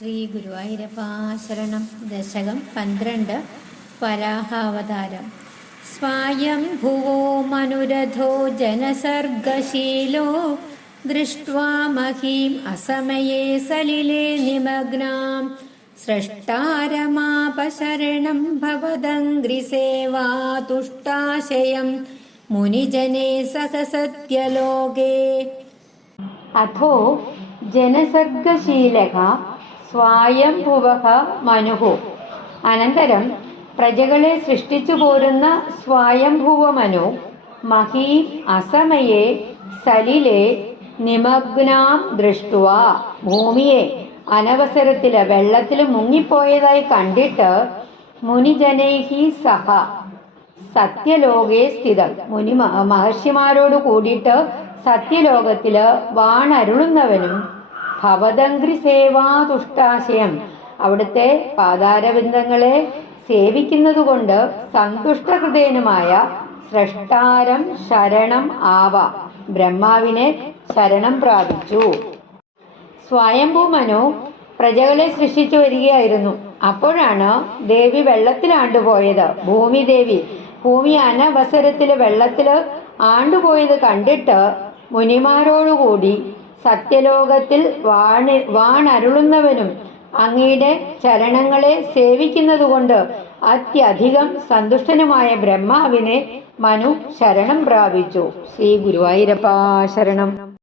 ശ്രീ ഗുരുവായൂരപ്പ ശരണം ദശകം പന്ത്രണ്ട്. വരാഹാവതാരം സ്വായം ഭുവോ മനുരഥോ ജനസർഗശീലോ. ദൃഷ്ട്വാ മഹീം അസമയേ സലിലെ നിമഗ്നാം. സൃഷ്ടാരമാപശരണം ഭവദംഗ്രിസേവാ തുഷ്ടാശയം. മുനിജനേ സഹസത്യലോകേ. അഥോ ജനസർഗശീലക സ്വായംഭുവഃ മനുഹു. അനന്തരം പ്രജകളെ സൃഷ്ടിച്ചു പോരുന്ന സ്വായംഭുവ മനു മഹീ അസമയെ സലിലെ നിമഗ്നാം ദൃഷ്ടുവ. ഭൂമിയെ അനവസരത്തിൽ വെള്ളത്തിൽ മുങ്ങിപ്പോയതായി കണ്ടിട്ട് മുനിജനൈഹി സഹ സത്യലോകേ സ്ഥിതം. മുനി മഹർഷിമാരോട് കൂടിയിട്ട് സത്യലോകത്തിൽ വാണരുളുന്നവനും ഭവതംഗ്രി സേവാതുഷ്ടാശയം. അവിടുത്തെ പാതാരബിന്ദങ്ങളെ സേവിക്കുന്നതുകൊണ്ട് സന്തുഷ്ടഹൃദയനുമായ സ്രഷ്ടാരം ശരണം ആവ. ബ്രഹ്മാവിനെ ശരണം പ്രാപിച്ചു. സ്വയംഭൂ മനു പ്രജകളെ സൃഷ്ടിച്ചു വരികയായിരുന്നു. അപ്പോഴാണ് ദേവി വെള്ളത്തിൽ ആണ്ടുപോയത് ഭൂമി ദേവി ഭൂമി അനവസരത്തിൽ വെള്ളത്തിൽ ആണ്ടുപോയത് കണ്ടിട്ട് മുനിമാരോടുകൂടി സത്യലോകത്തിൽ വാണി വാണരുളുന്നവനും അങ്ങയുടെ ചരണങ്ങളെ സേവിക്കുന്നതുകൊണ്ട് അത്യധികം സന്തുഷ്ടനുമായ ബ്രഹ്മാവിനെ മനു ശരണം പ്രാപിച്ചു. ശ്രീ ഗുരുവായൂരപ്പ ശരണം.